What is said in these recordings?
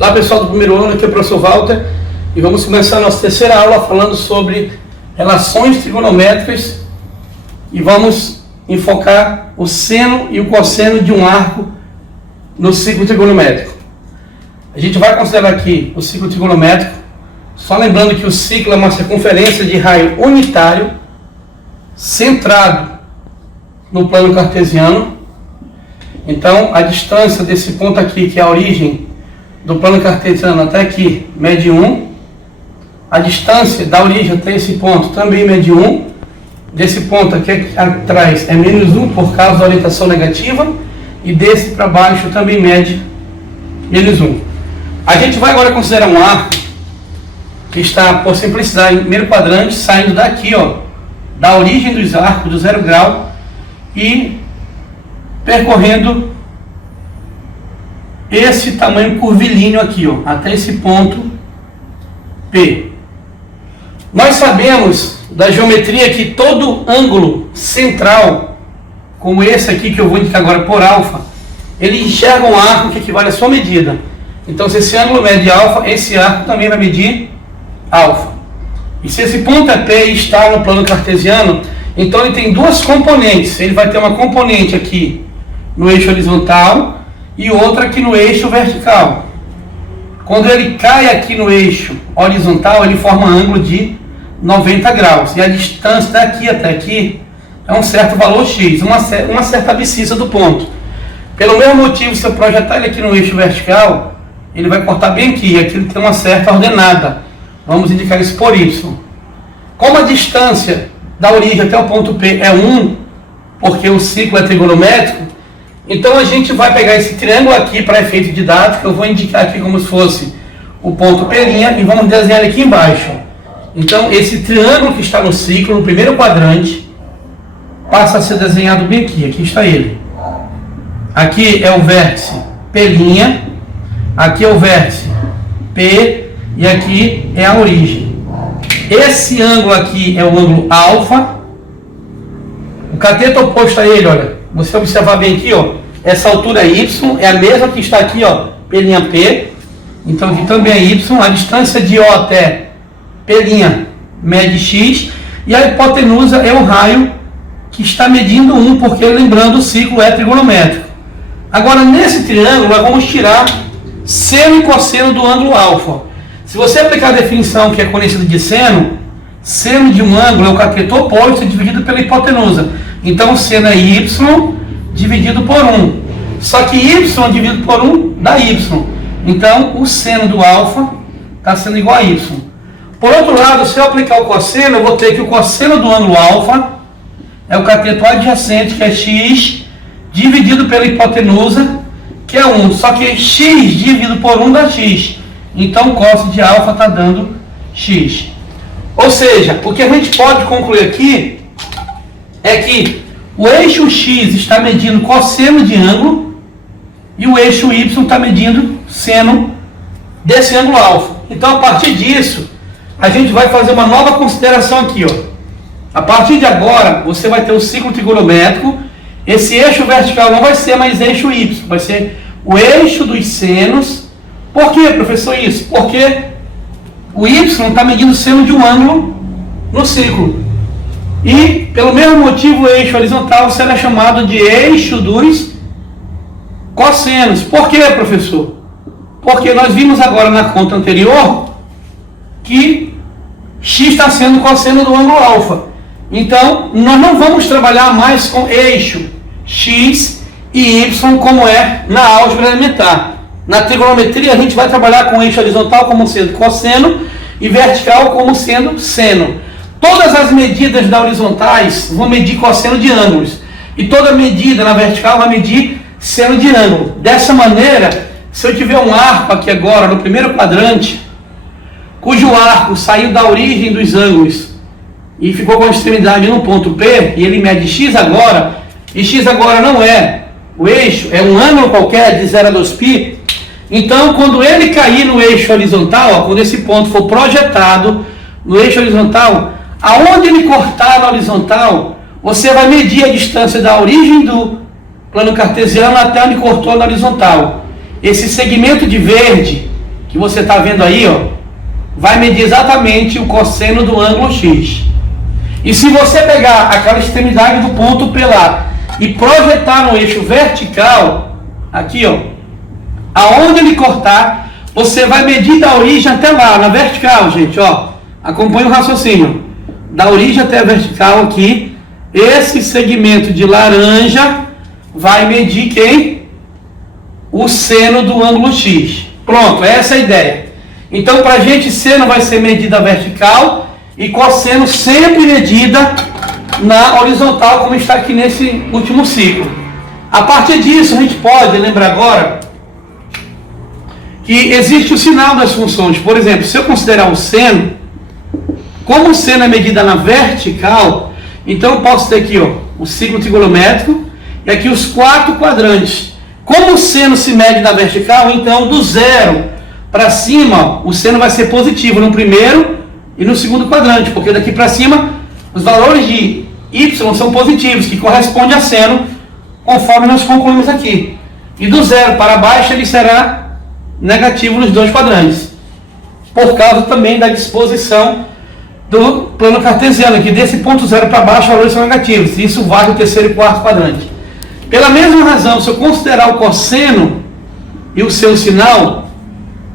Olá pessoal do primeiro ano, aqui é o professor Walter e vamos começar a nossa terceira aula falando sobre relações trigonométricas e vamos enfocar o seno e o cosseno de um arco no ciclo trigonométrico. A gente vai considerar aqui o ciclo trigonométrico, só lembrando que o ciclo é uma circunferência de raio unitário centrado no plano cartesiano. Então a distância desse ponto aqui, que é a origem do plano cartesiano até aqui, mede 1. A distância da origem até esse ponto também mede 1. Desse ponto aqui atrás é menos 1 por causa da orientação negativa. E desse para baixo também mede menos 1. A gente vai agora considerar um arco que está, por simplicidade, em primeiro quadrante, saindo daqui, ó, da origem dos arcos, do 0 grau, e percorrendo esse tamanho curvilíneo aqui, ó, até esse ponto P. Nós sabemos da geometria que todo ângulo central, como esse aqui que eu vou indicar agora por alfa, ele enxerga um arco que equivale à sua medida. Então, se esse ângulo mede alfa, esse arco também vai medir alfa. E se esse ponto é P e está no plano cartesiano, então ele tem duas componentes. Ele vai ter uma componente aqui no eixo horizontal e outra aqui no eixo vertical. Quando ele cai aqui no eixo horizontal, ele forma um ângulo de 90 graus. E a distância daqui até aqui é um certo valor x, uma certa abscissa do ponto. Pelo mesmo motivo, se eu projetar ele aqui no eixo vertical, ele vai cortar bem aqui, e aqui ele tem uma certa ordenada. Vamos indicar isso por y. Como a distância da origem até o ponto P é 1, porque o ciclo é trigonométrico, então a gente vai pegar esse triângulo aqui para efeito didático. Eu vou indicar aqui como se fosse o ponto P' e vamos desenhar ele aqui embaixo. Então esse triângulo que está no ciclo, no primeiro quadrante, passa a ser desenhado bem aqui. Aqui está ele. Aqui é o vértice P', aqui é o vértice P e aqui é a origem. Esse ângulo aqui é o ângulo alfa. O cateto oposto a ele, olha, você observar bem aqui, ó, essa altura y é a mesma que está aqui, ó, P'. Então aqui também é y. A distância de O até P' mede x. E a hipotenusa é o raio que está medindo 1, porque lembrando o ciclo é trigonométrico. Agora nesse triângulo nós vamos tirar seno e cosseno do ângulo alfa. Se você aplicar a definição que é conhecida de seno de um ângulo é o cateto oposto dividido pela hipotenusa. Então o seno é y dividido por 1. Só que y dividido por 1 dá y. Então o seno do alfa está sendo igual a y. Por outro lado, se eu aplicar o cosseno, eu vou ter que o cosseno do ângulo alfa é o cateto adjacente, que é x, dividido pela hipotenusa, que é 1. Só que x dividido por 1 dá x. Então o cosseno de alfa está dando x. Ou seja, o que a gente pode concluir aqui é que o eixo x está medindo cosseno de ângulo e o eixo y está medindo seno desse ângulo alfa. Então, a partir disso, a gente vai fazer uma nova consideração aqui, ó. A partir de agora, você vai ter o ciclo trigonométrico. Esse eixo vertical não vai ser mais eixo y, vai ser o eixo dos senos. Por que, professor, isso? Porque o y está medindo o seno de um ângulo no ciclo. E, pelo mesmo motivo, o eixo horizontal será chamado de eixo dos cossenos. Por que, professor? Porque nós vimos agora na conta anterior que x está sendo cosseno do ângulo alfa. Então, nós não vamos trabalhar mais com eixo x e y como é na álgebra elementar. Na trigonometria, a gente vai trabalhar com eixo horizontal como sendo cosseno e vertical como sendo seno. Todas as medidas da horizontais vão medir cosseno de ângulos. E toda medida na vertical vai medir seno de ângulo. Dessa maneira, se eu tiver um arco aqui agora no primeiro quadrante, cujo arco saiu da origem dos ângulos e ficou com a extremidade no ponto P, e ele mede x agora, e x agora não é o eixo, é um ângulo qualquer de 0 a 2π, então quando ele cair no eixo horizontal, ó, quando esse ponto for projetado no eixo horizontal, aonde ele cortar na horizontal, você vai medir a distância da origem do plano cartesiano até onde cortou na horizontal. Esse segmento de verde que você está vendo aí, ó, vai medir exatamente o cosseno do ângulo X. E se você pegar aquela extremidade do ponto P lá e projetar no eixo vertical, aqui, ó, aonde ele cortar, você vai medir da origem até lá, na vertical, gente, ó. Acompanha o raciocínio. Da origem até a vertical aqui, esse segmento de laranja vai medir quem? O seno do ângulo X. Pronto, essa é a ideia. Então, para a gente, seno vai ser medida vertical e cosseno sempre medida na horizontal, como está aqui nesse último ciclo. A partir disso, a gente pode lembrar agora que existe o sinal das funções. Por exemplo, se eu considerar o seno, como o seno é medida na vertical, então eu posso ter aqui, ó, o ciclo trigonométrico e aqui os 4 quadrantes. Como o seno se mede na vertical, então do 0 para cima, ó, o seno vai ser positivo no primeiro e no segundo quadrante, porque daqui para cima os valores de y são positivos, que corresponde a seno, conforme nós concluímos aqui. E do 0 para baixo ele será negativo nos 2 quadrantes, por causa também da disposição do plano cartesiano, que desse ponto 0 para baixo os valores são negativos. Isso vale o terceiro e quarto quadrante. Pela mesma razão, se eu considerar o cosseno e o seu sinal,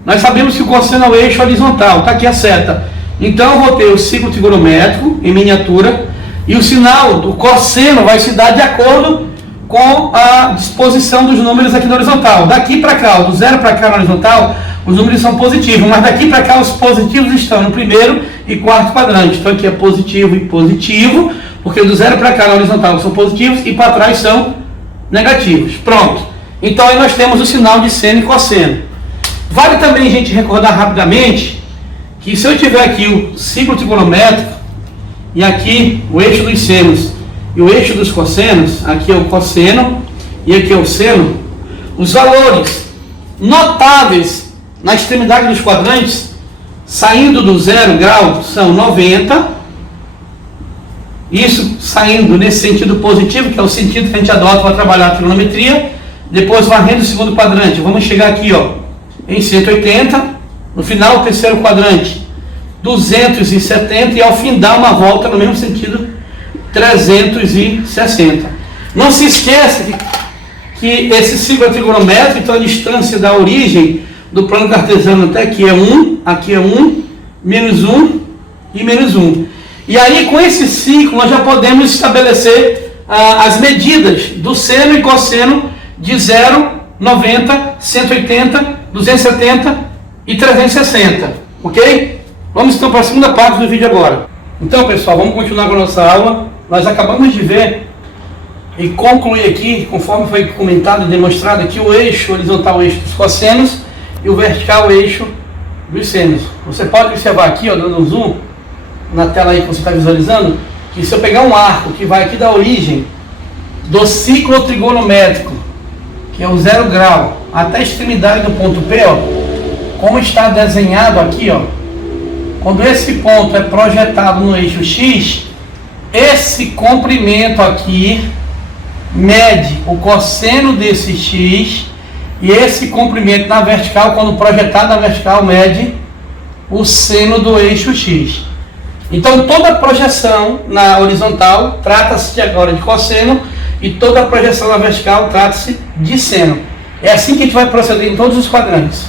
nós sabemos que o cosseno é o eixo horizontal, está aqui a seta. Então eu vou ter o ciclo trigonométrico em miniatura e o sinal do cosseno vai se dar de acordo com a disposição dos números aqui na horizontal. Daqui para cá, do 0 para cá na horizontal, os números são positivos, mas daqui para cá os positivos estão no primeiro e quarto quadrante. Então aqui é positivo e positivo, porque do 0 para cá na horizontal são positivos e para trás são negativos. Pronto. Então aí nós temos o sinal de seno e cosseno. Vale também a gente recordar rapidamente que se eu tiver aqui o ciclo trigonométrico e aqui o eixo dos senos e o eixo dos cossenos, aqui é o cosseno e aqui é o seno, os valores notáveis na extremidade dos quadrantes, saindo do 0 grau, são 90, isso saindo nesse sentido positivo, que é o sentido que a gente adota para trabalhar a trigonometria, depois varrendo o segundo quadrante, vamos chegar aqui, ó, em 180, no final o terceiro quadrante, 270 e ao fim dá uma volta no mesmo sentido, 360. Não se esqueça que esse ciclo é trigonométrico, então a distância da origem do plano cartesiano até aqui é 1, aqui é 1, menos 1 e menos 1. E aí com esse ciclo nós já podemos estabelecer as medidas do seno e cosseno de 0, 90, 180, 270 e 360, ok? Vamos então para a segunda parte do vídeo agora. Então pessoal, vamos continuar com a nossa aula. Nós acabamos de ver e concluir aqui, conforme foi comentado e demonstrado aqui, o eixo horizontal, o eixo dos cossenos, e o vertical, o eixo dos senos. Você pode observar aqui, ó, dando um zoom na tela aí que você está visualizando, que se eu pegar um arco que vai aqui da origem do ciclo trigonométrico, que é o 0 grau, até a extremidade do ponto P, ó, como está desenhado aqui, ó, quando esse ponto é projetado no eixo X, esse comprimento aqui mede o cosseno desse X, e esse comprimento na vertical, quando projetado na vertical, mede o seno do eixo X. Então toda projeção na horizontal trata-se agora de cosseno, e toda projeção na vertical trata-se de seno. É assim que a gente vai proceder em todos os quadrantes.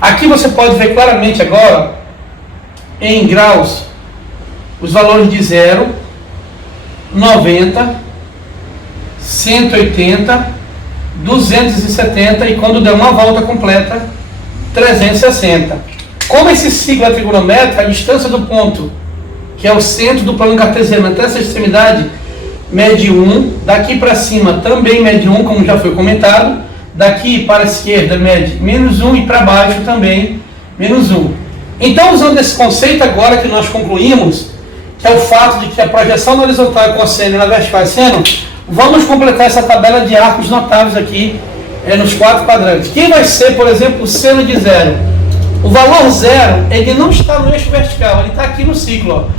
Aqui você pode ver claramente agora, em graus, os valores de 0, 90, 180, 270 e quando der uma volta completa, 360. Como esse ciclo é trigonométrico, a distância do ponto, que é o centro do plano cartesiano até essa extremidade, mede 1, daqui para cima também mede 1, como já foi comentado, daqui para a esquerda mede menos 1 e para baixo também menos 1. Então, usando esse conceito agora que nós concluímos, que é o fato de que a projeção na horizontal é cosseno e na vertical é seno, vamos completar essa tabela de arcos notáveis aqui nos 4 quadrantes. Quem vai ser, por exemplo, o seno de 0? O valor 0, ele não está no eixo vertical, ele está aqui no ciclo, ó.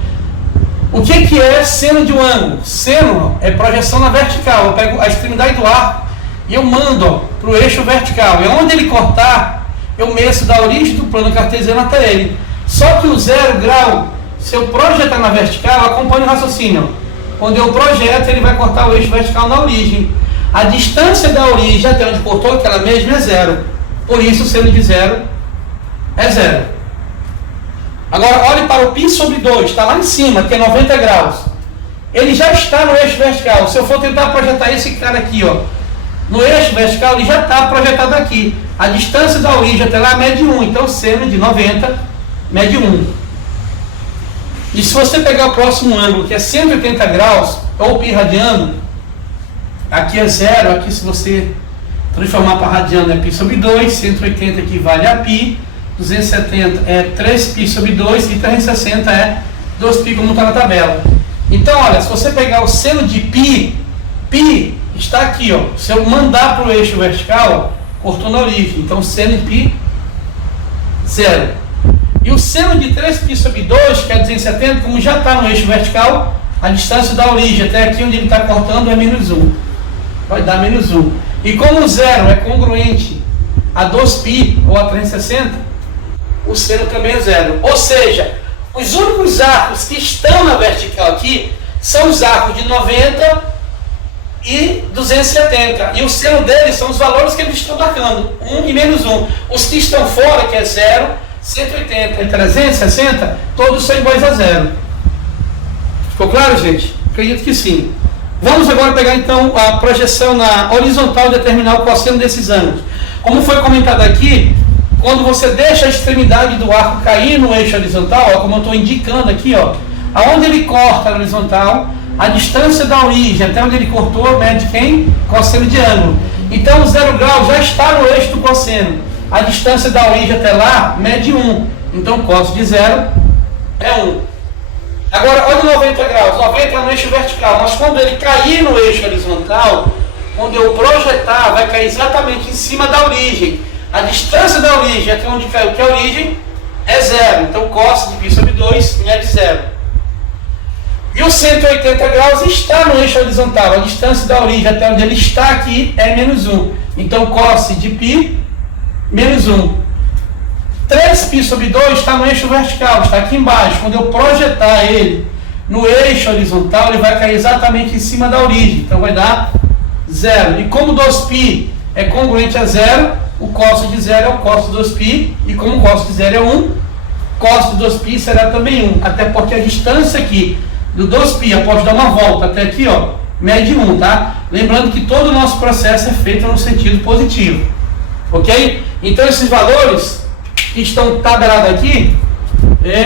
O que é seno de um ângulo? Seno é projeção na vertical. Eu pego a extremidade do arco e eu mando para o eixo vertical. E onde ele cortar, eu meço da origem do plano cartesiano até ele. Só que o 0 grau, se eu projetar na vertical, acompanha o raciocínio. Quando eu projeto, ele vai cortar o eixo vertical na origem. A distância da origem até onde cortou aquela mesma é 0. Por isso, o seno de 0 é 0. Agora, olhe para o π sobre 2, está lá em cima, que é 90 graus. Ele já está no eixo vertical. Se eu for tentar projetar esse cara aqui, ó, no eixo vertical, ele já está projetado aqui. A distância da origem até lá mede 1. Então, seno de 90 mede 1. E se você pegar o próximo ângulo, que é 180 graus, ou π radiano, aqui é 0, aqui se você transformar para radiano é π sobre 2, 180 equivale a π, 270 é 3π sobre 2 e 360 é 2π como está na tabela. Então, olha, se você pegar o seno de π, π está aqui, ó. Se eu mandar para o eixo vertical, ó, cortou na origem. Então, seno de π, 0. E o seno de 3π sobre 2, que é 270, como já está no eixo vertical, a distância da origem até aqui onde ele está cortando é menos 1. Vai dar menos 1. E como o 0 é congruente a 2π ou a 360, o seno também é 0. Ou seja, os únicos arcos que estão na vertical aqui são os arcos de 90 e 270. E o seno deles são os valores que eles estão marcando, 1 e menos 1. Os que estão fora, que é 0, 180 e 360, todos são iguais a 0. Ficou claro, gente? Acredito que sim. Vamos agora pegar então a projeção na horizontal e determinar o cosseno desses ângulos. Como foi comentado aqui, quando você deixa a extremidade do arco cair no eixo horizontal, ó, como eu estou indicando aqui, ó, aonde ele corta na horizontal, a distância da origem até onde ele cortou mede quem? Cosseno de ângulo. Então o 0 grau já está no eixo do cosseno. A distância da origem até lá mede 1. Então cosso de 0 é 1. Agora, olha 90 graus. 90 é no eixo vertical. Mas quando ele cair no eixo horizontal, quando eu projetar, vai cair exatamente em cima da origem. A distância da origem até onde caiu, que é a origem, é 0. Então cosso de π sobre 2 mede 0. E o 180 graus está no eixo horizontal. A distância da origem até onde ele está aqui é menos 1. Então cosso de π menos 1. 3π sobre 2 está no eixo vertical, está aqui embaixo. Quando eu projetar ele no eixo horizontal, ele vai cair exatamente em cima da origem. Então vai dar 0. E como 2π é congruente a 0, o cosso de 0 é o cosso de 2π. E como o cosso de 0 é 1, cosso de 2π será também 1. Até porque a distância aqui do 2π, após dar uma volta até aqui, ó, mede 1, tá? Lembrando que todo o nosso processo é feito no sentido positivo. Ok? Então esses valores que estão tabelados aqui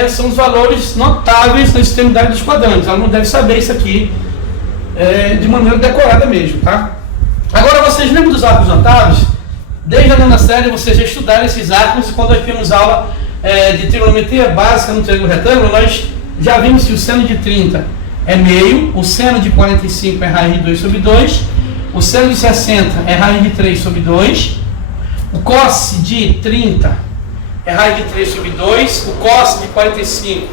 são os valores notáveis na extremidade dos quadrantes. O aluno deve saber isso aqui de maneira decorada mesmo, tá? Agora vocês lembram dos arcos notáveis? Desde a 9ª série vocês já estudaram esses arcos, e quando nós temos aula de trigonometria básica no triângulo retângulo, nós já vimos que o seno de 30 é meio, o seno de 45 é raiz de 2 sobre 2, o seno de 60 é raiz de 3 sobre 2, o cosse de 30 é raiz de 3 sobre 2, o cosse de 45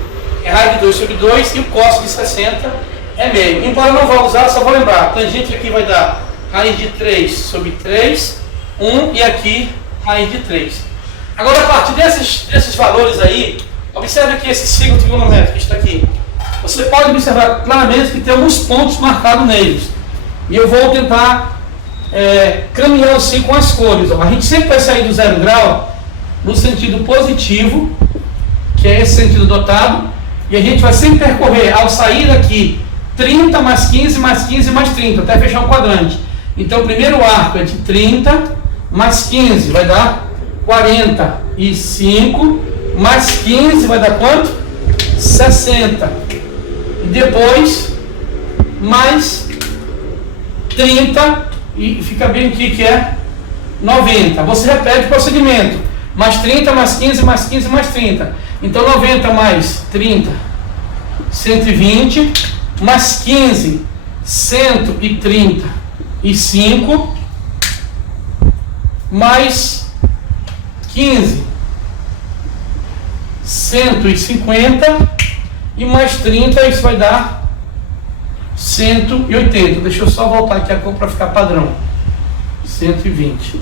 é raiz de 2 sobre 2 e o cosse de 60 é meio. Embora eu não vá usar, só vou lembrar, a tangente aqui vai dar raiz de 3 sobre 3, 1 e aqui raiz de 3. Agora, a partir desses valores aí, observe aqui esse signo trigonométrico que está aqui. Você pode observar claramente que tem alguns pontos marcados neles. E eu vou tentar caminhar assim com as cores. Ó. A gente sempre vai sair do 0 grau no sentido positivo, que é esse sentido dotado, e a gente vai sempre percorrer, ao sair daqui, 30 mais 15 mais 15 mais 30, até fechar o quadrante. Então o primeiro arco é de 30 mais 15, vai dar 45, mais 15 vai dar quanto? 60. E depois, mais 30, e fica bem aqui que é 90. Você repete o procedimento. Mais 30, mais 15, mais 15, mais 30. Então 90 mais 30, 120, mais 15, 135, mais 15, 150 e mais 30, isso vai dar 180. Deixa eu só voltar aqui a cor para ficar padrão. 120.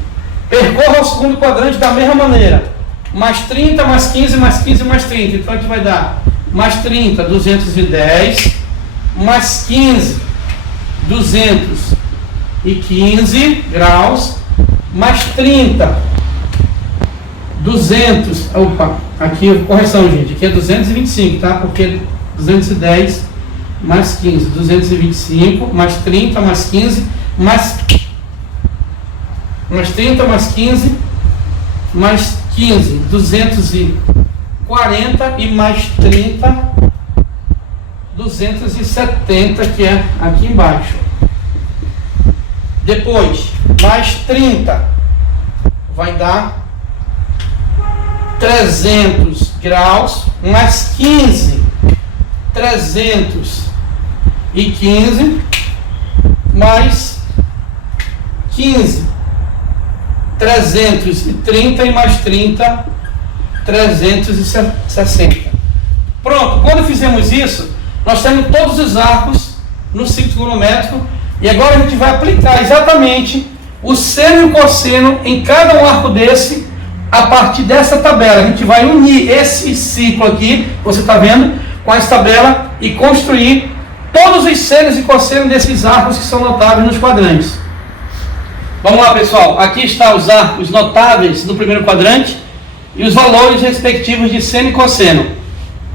Percorra o segundo quadrante da mesma maneira. Mais 30, mais 15, mais 15, mais 30. Então aqui vai dar mais 30, 210, mais 15, 215 graus, mais 30, 200, opa, aqui, correção, gente, aqui é 225, tá? Porque 210 mais 15, 225, mais 30, mais 15, mais 30, mais 15, mais 15, 240 e mais 30, 270, que é aqui embaixo. Depois, mais 30, vai dar 300 graus, mais 15, 315, mais 15, 330 e mais 30, 360. Pronto, quando fizemos isso, nós temos todos os arcos no ciclo trigonométrico e agora a gente vai aplicar exatamente o seno e o cosseno em cada um arco desse a partir dessa tabela. A gente vai unir esse ciclo aqui, você está vendo, com essa tabela e construir todos os senos e cossenos desses arcos que são notáveis nos quadrantes. Vamos lá, pessoal. Aqui estão os arcos notáveis do primeiro quadrante e os valores respectivos de seno e cosseno.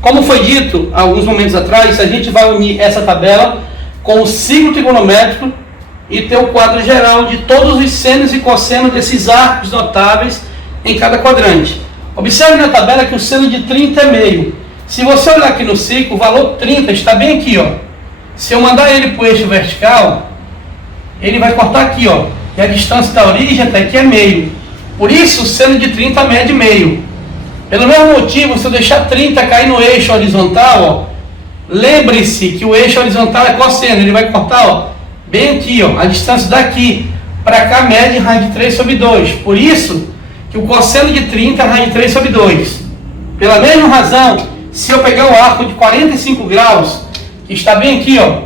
Como foi dito alguns momentos atrás, a gente vai unir essa tabela com o ciclo trigonométrico e ter o quadro geral de todos os senos e cossenos desses arcos notáveis em cada quadrante. Observe na tabela que o seno de 30 é meio. Se você olhar aqui no ciclo, o valor 30 está bem aqui, ó. Se eu mandar ele para o eixo vertical, ele vai cortar aqui, ó. E a distância da origem até aqui é meio. Por isso, o seno de 30 mede meio. Pelo mesmo motivo, se eu deixar 30 cair no eixo horizontal, ó, lembre-se que o eixo horizontal é cosseno. Ele vai cortar, ó, bem aqui, ó. A distância daqui para cá mede raiz de 3 sobre 2. Por isso, que o cosseno de 30 é raiz de 3 sobre 2. Pela mesma razão, se eu pegar o arco de 45 graus, que está bem aqui, ó,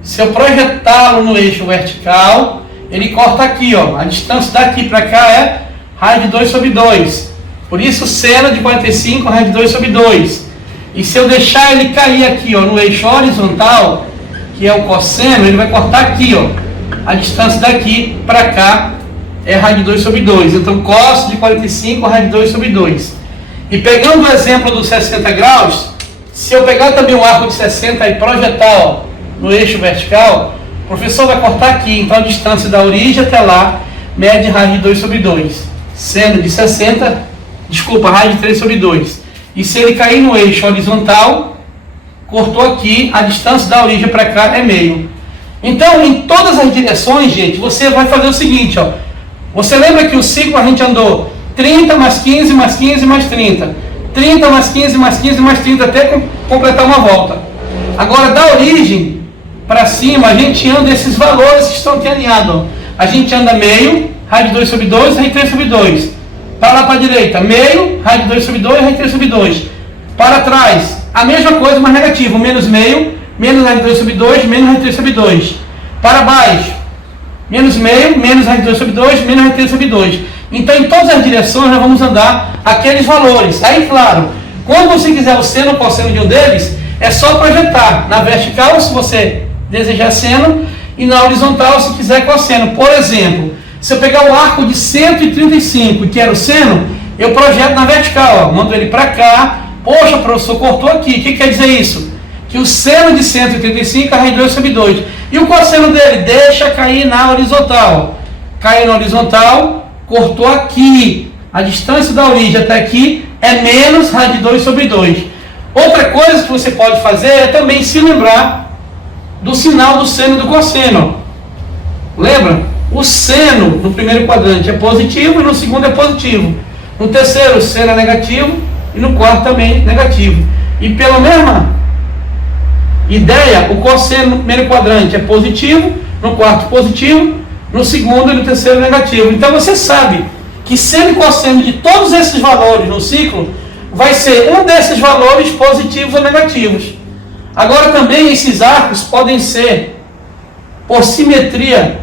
se eu projetá-lo no eixo vertical, ele corta aqui, ó. A distância daqui para cá é raiz de 2 sobre 2. Por isso, seno de 45 raiz de 2 sobre 2. E se eu deixar ele cair aqui, ó, no eixo horizontal, que é o cosseno, ele vai cortar aqui, ó. A distância daqui para cá é raiz de 2 sobre 2. Então, cos de 45 raiz de 2 sobre 2. E pegando o exemplo dos 60 graus, se eu pegar também o arco de 60 e projetar, ó, no eixo vertical, o professor vai cortar aqui. Então, a distância da origem até lá mede raiz de 2 sobre 2. Seno de 60, desculpa, raiz de 3 sobre 2. E se ele cair no eixo horizontal, cortou aqui, a distância da origem para cá é meio. Então, em todas as direções, gente, você vai fazer o seguinte, ó. Você lembra que o ciclo a gente andou 30 mais 15 mais 15 mais 30. 30 mais 15 mais 15 mais 30 até completar uma volta. Agora, da origem para cima, a gente anda esses valores que estão aqui alinhados, ó. A gente anda meio, raiz de 2 sobre 2, raiz de 3 sobre 2. Para lá para a direita, meio, raiz de 2 sobre 2, raiz de 3 sobre 2. Para trás, a mesma coisa, mas negativo. Menos meio, menos raiz de 2 sobre 2, menos raiz de 3 sobre 2. Para baixo, menos meio, menos raiz de 2 sobre 2, menos raiz de 3 sobre 2. Então, em todas as direções, nós vamos andar aqueles valores. Aí, claro, quando você quiser o seno ou cosseno de um deles, é só projetar na vertical, se você desejar seno, e na horizontal, se quiser cosseno. Por exemplo, se eu pegar o arco de 135 e quero seno, eu projeto na vertical, ó, mando ele para cá. Poxa, professor, cortou aqui. O que quer dizer isso? Que o seno de 135 é raiz de 2 sobre 2. E o cosseno dele? Deixa cair na horizontal. Caiu na horizontal, cortou aqui. A distância da origem até aqui é menos raiz de 2 sobre 2. Outra coisa que você pode fazer é também se lembrar do sinal do seno e do cosseno. Lembra? O seno no primeiro quadrante é positivo e no segundo é positivo. No terceiro, o seno é negativo e no quarto também negativo. E pela mesma ideia, o cosseno no primeiro quadrante é positivo, no quarto positivo, no segundo e no terceiro negativo. Então você sabe que seno e cosseno de todos esses valores no ciclo vai ser um desses valores positivos ou negativos. Agora também esses arcos podem ser por simetria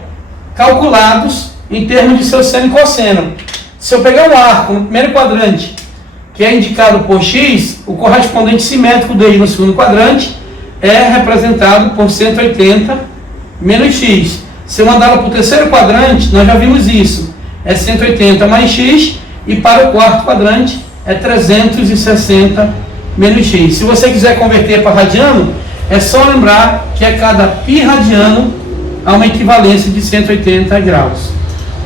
calculados em termos de seu seno e cosseno. Se eu pegar o arco no primeiro quadrante, que é indicado por x, o correspondente simétrico dele no segundo quadrante é representado por 180 menos x. Se eu mandá-lo para o terceiro quadrante, nós já vimos isso, é 180 mais x, e para o quarto quadrante é 360 menos x. Se você quiser converter para radiano, é só lembrar que a cada π radiano há uma equivalência de 180 graus.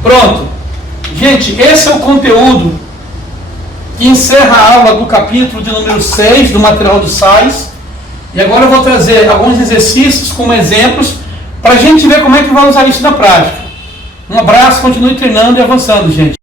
Pronto. Gente, esse é o conteúdo que encerra a aula do capítulo de número 6 do material do SAIS. E agora eu vou trazer alguns exercícios como exemplos para a gente ver como é que vai usar isso na prática. Um abraço, continue treinando e avançando, gente.